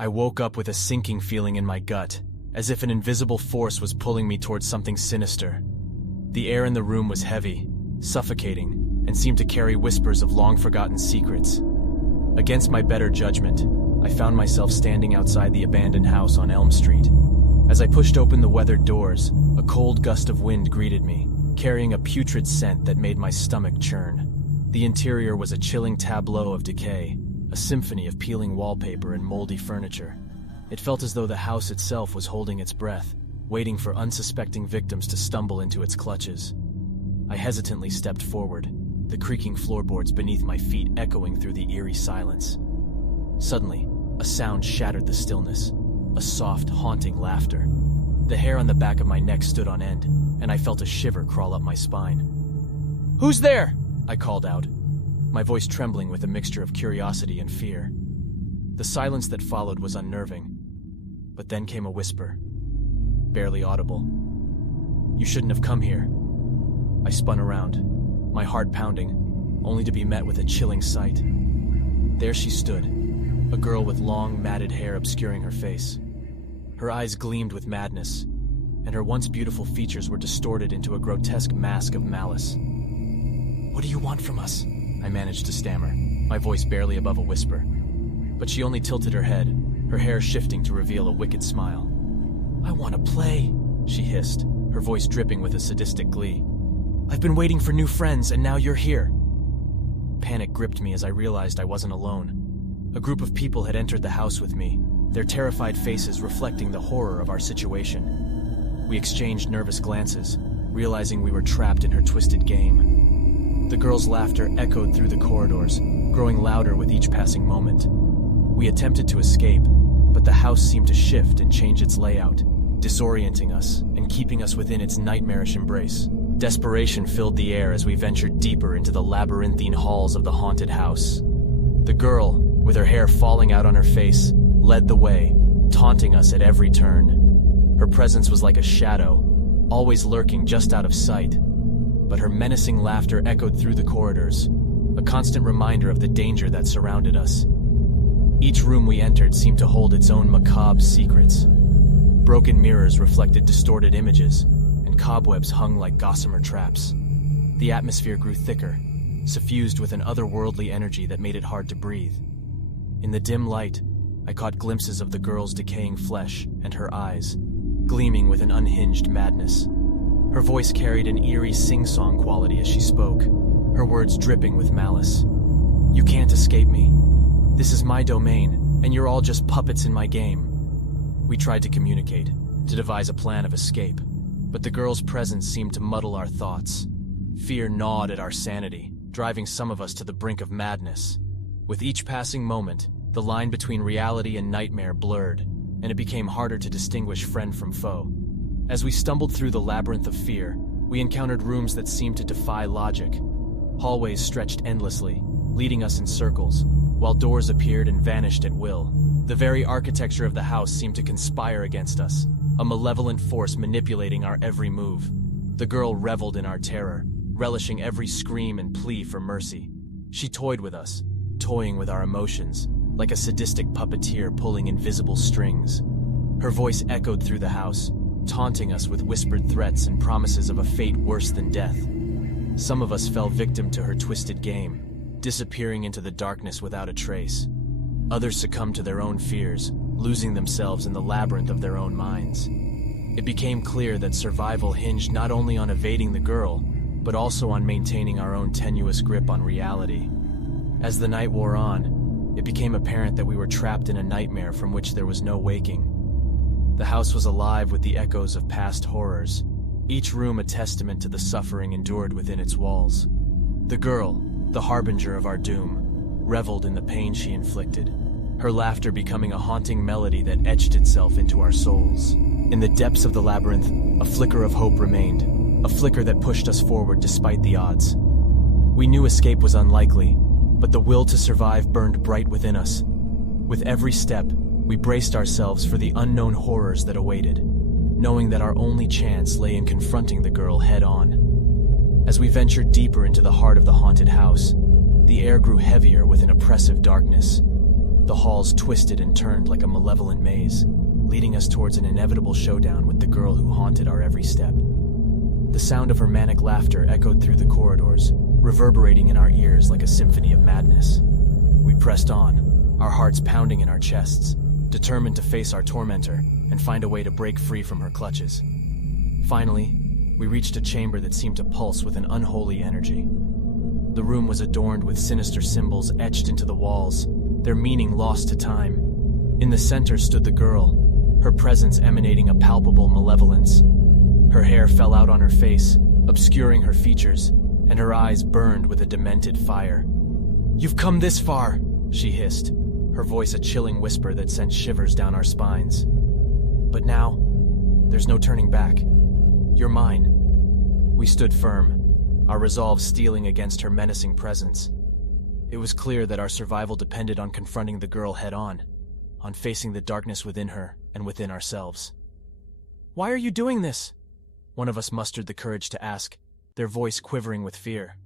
I woke up with a sinking feeling in my gut, as if an invisible force was pulling me towards something sinister. The air in the room was heavy, suffocating, and seemed to carry whispers of long-forgotten secrets. Against my better judgment, I found myself standing outside the abandoned house on Elm Street. As I pushed open the weathered doors, a cold gust of wind greeted me, carrying a putrid scent that made my stomach churn. The interior was a chilling tableau of decay, a symphony of peeling wallpaper and moldy furniture. It felt as though the house itself was holding its breath, waiting for unsuspecting victims to stumble into its clutches. I hesitantly stepped forward, the creaking floorboards beneath my feet echoing through the eerie silence. Suddenly, a sound shattered the stillness, a soft, haunting laughter. The hair on the back of my neck stood on end, and I felt a shiver crawl up my spine. "Who's there?" I called out, my voice trembling with a mixture of curiosity and fear. The silence that followed was unnerving, but then came a whisper, barely audible. "You shouldn't have come here." I spun around, my heart pounding, only to be met with a chilling sight. There she stood, a girl with long, matted hair obscuring her face. Her eyes gleamed with madness, and her once beautiful features were distorted into a grotesque mask of malice. "What do you want from us?" I managed to stammer, my voice barely above a whisper. But she only tilted her head, her hair shifting to reveal a wicked smile. "I want to play," she hissed, her voice dripping with a sadistic glee. "I've been waiting for new friends, and now you're here." Panic gripped me as I realized I wasn't alone. A group of people had entered the house with me, their terrified faces reflecting the horror of our situation. We exchanged nervous glances, realizing we were trapped in her twisted game. The girl's laughter echoed through the corridors, growing louder with each passing moment. We attempted to escape, but the house seemed to shift and change its layout, disorienting us and keeping us within its nightmarish embrace. Desperation filled the air as we ventured deeper into the labyrinthine halls of the haunted house. The girl, with her hair falling out on her face, led the way, taunting us at every turn. Her presence was like a shadow, always lurking just out of sight, but her menacing laughter echoed through the corridors, a constant reminder of the danger that surrounded us. Each room we entered seemed to hold its own macabre secrets. Broken mirrors reflected distorted images, and cobwebs hung like gossamer traps. The atmosphere grew thicker, suffused with an otherworldly energy that made it hard to breathe. In the dim light, I caught glimpses of the girl's decaying flesh and her eyes, gleaming with an unhinged madness. Her voice carried an eerie sing-song quality as she spoke, her words dripping with malice. "You can't escape me. This is my domain, and you're all just puppets in my game." We tried to communicate, to devise a plan of escape, but the girl's presence seemed to muddle our thoughts. Fear gnawed at our sanity, driving some of us to the brink of madness. With each passing moment, the line between reality and nightmare blurred, and it became harder to distinguish friend from foe. As we stumbled through the labyrinth of fear, we encountered rooms that seemed to defy logic. Hallways stretched endlessly, leading us in circles, while doors appeared and vanished at will. The very architecture of the house seemed to conspire against us, a malevolent force manipulating our every move. The girl reveled in our terror, relishing every scream and plea for mercy. She toyed with us, toying with our emotions, like a sadistic puppeteer pulling invisible strings. Her voice echoed through the house, taunting us with whispered threats and promises of a fate worse than death. Some of us fell victim to her twisted game, disappearing into the darkness without a trace. Others succumbed to their own fears, losing themselves in the labyrinth of their own minds. It became clear that survival hinged not only on evading the girl, but also on maintaining our own tenuous grip on reality. As the night wore on, it became apparent that we were trapped in a nightmare from which there was no waking. The house was alive with the echoes of past horrors, each room a testament to the suffering endured within its walls. The girl, the harbinger of our doom, reveled in the pain she inflicted, her laughter becoming a haunting melody that etched itself into our souls. In the depths of the labyrinth, a flicker of hope remained, a flicker that pushed us forward despite the odds. We knew escape was unlikely, but the will to survive burned bright within us. With every step, we braced ourselves for the unknown horrors that awaited, knowing that our only chance lay in confronting the girl head-on. As we ventured deeper into the heart of the haunted house, the air grew heavier with an oppressive darkness. The halls twisted and turned like a malevolent maze, leading us towards an inevitable showdown with the girl who haunted our every step. The sound of her manic laughter echoed through the corridors, reverberating in our ears like a symphony of madness. We pressed on, our hearts pounding in our chests, determined to face our tormentor and find a way to break free from her clutches. Finally, we reached a chamber that seemed to pulse with an unholy energy. The room was adorned with sinister symbols etched into the walls, their meaning lost to time. In the center stood the girl, her presence emanating a palpable malevolence. Her hair fell out on her face, obscuring her features, and her eyes burned with a demented fire. "You've come this far," she hissed, her voice a chilling whisper that sent shivers down our spines. "But now, there's no turning back. You're mine." We stood firm, our resolve steeling against her menacing presence. It was clear that our survival depended on confronting the girl head-on, on facing the darkness within her and within ourselves. "Why are you doing this?" One of us mustered the courage to ask, their voice quivering with fear.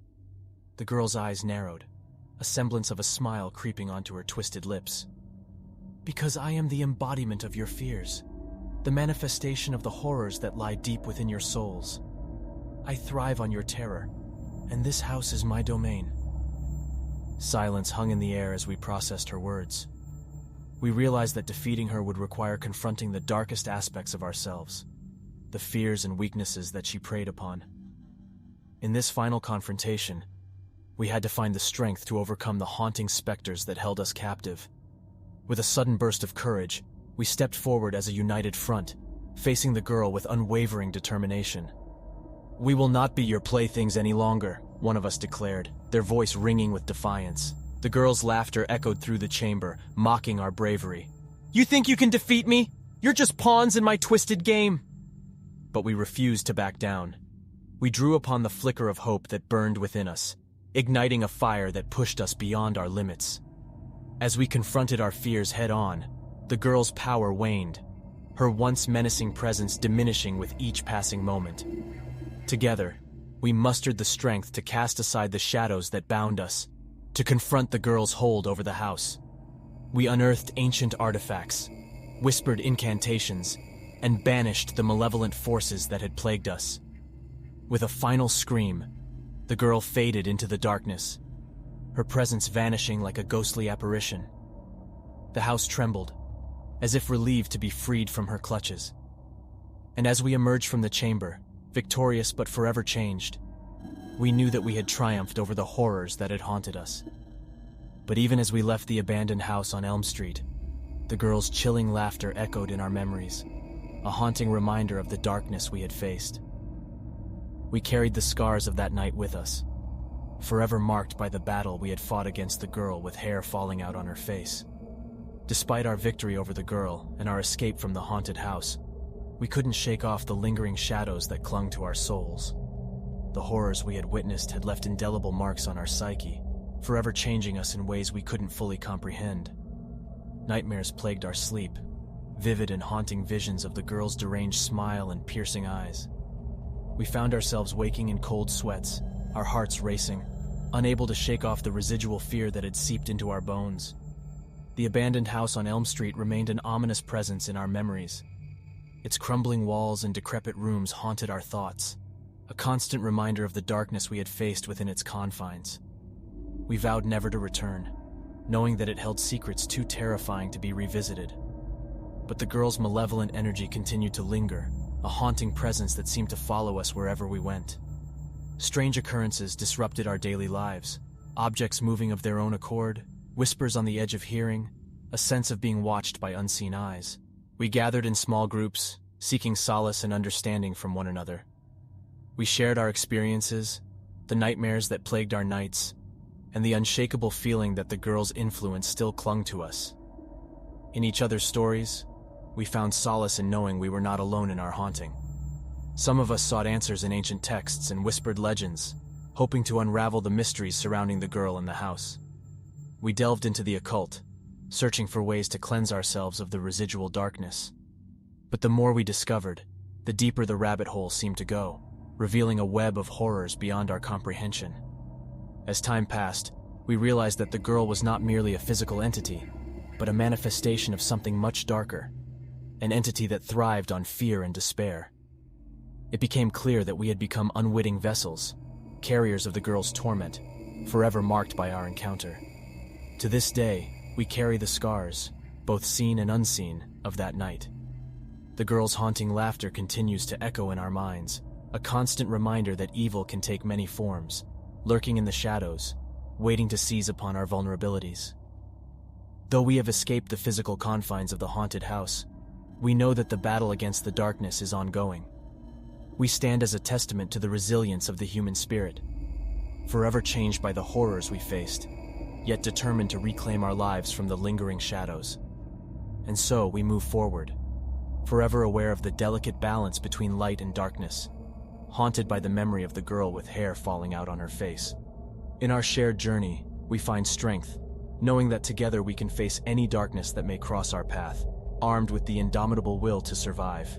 The girl's eyes narrowed, a semblance of a smile creeping onto her twisted lips. "Because I am the embodiment of your fears, the manifestation of the horrors that lie deep within your souls. I thrive on your terror, and this house is my domain." Silence hung in the air as we processed her words. We realized that defeating her would require confronting the darkest aspects of ourselves, the fears and weaknesses that she preyed upon. In this final confrontation, we had to find the strength to overcome the haunting specters that held us captive. With a sudden burst of courage, we stepped forward as a united front, facing the girl with unwavering determination. "We will not be your playthings any longer," one of us declared, their voice ringing with defiance. The girl's laughter echoed through the chamber, mocking our bravery. "You think you can defeat me? You're just pawns in my twisted game." But we refused to back down. We drew upon the flicker of hope that burned within us, igniting a fire that pushed us beyond our limits. As we confronted our fears head-on, the girl's power waned, her once menacing presence diminishing with each passing moment. Together, we mustered the strength to cast aside the shadows that bound us, to confront the girl's hold over the house. We unearthed ancient artifacts, whispered incantations, and banished the malevolent forces that had plagued us. With a final scream, the girl faded into the darkness, her presence vanishing like a ghostly apparition. The house trembled, as if relieved to be freed from her clutches. And as we emerged from the chamber, victorious but forever changed, we knew that we had triumphed over the horrors that had haunted us. But even as we left the abandoned house on Elm Street, the girl's chilling laughter echoed in our memories, a haunting reminder of the darkness we had faced. We carried the scars of that night with us, forever marked by the battle we had fought against the girl with hair falling out on her face. Despite our victory over the girl and our escape from the haunted house, we couldn't shake off the lingering shadows that clung to our souls. The horrors we had witnessed had left indelible marks on our psyche, forever changing us in ways we couldn't fully comprehend. Nightmares plagued our sleep, vivid and haunting visions of the girl's deranged smile and piercing eyes. We found ourselves waking in cold sweats, our hearts racing, unable to shake off the residual fear that had seeped into our bones. The abandoned house on Elm Street remained an ominous presence in our memories. Its crumbling walls and decrepit rooms haunted our thoughts, a constant reminder of the darkness we had faced within its confines. We vowed never to return, knowing that it held secrets too terrifying to be revisited. But the girl's malevolent energy continued to linger, a haunting presence that seemed to follow us wherever we went. Strange occurrences disrupted our daily lives, objects moving of their own accord, whispers on the edge of hearing, a sense of being watched by unseen eyes. We gathered in small groups, seeking solace and understanding from one another. We shared our experiences, the nightmares that plagued our nights, and the unshakable feeling that the girl's influence still clung to us. In each other's stories, we found solace in knowing we were not alone in our haunting. Some of us sought answers in ancient texts and whispered legends, hoping to unravel the mysteries surrounding the girl in the house. We delved into the occult, searching for ways to cleanse ourselves of the residual darkness. But the more we discovered, the deeper the rabbit hole seemed to go, revealing a web of horrors beyond our comprehension. As time passed, we realized that the girl was not merely a physical entity, but a manifestation of something much darker, an entity that thrived on fear and despair. It became clear that we had become unwitting vessels, carriers of the girl's torment, forever marked by our encounter. To this day, we carry the scars, both seen and unseen, of that night. The girl's haunting laughter continues to echo in our minds, a constant reminder that evil can take many forms, lurking in the shadows, waiting to seize upon our vulnerabilities. Though we have escaped the physical confines of the haunted house, we know that the battle against the darkness is ongoing. We stand as a testament to the resilience of the human spirit, forever changed by the horrors we faced, yet determined to reclaim our lives from the lingering shadows. And so we move forward, forever aware of the delicate balance between light and darkness, haunted by the memory of the girl with hair falling out on her face. In our shared journey, we find strength, knowing that together we can face any darkness that may cross our path, armed with the indomitable will to survive.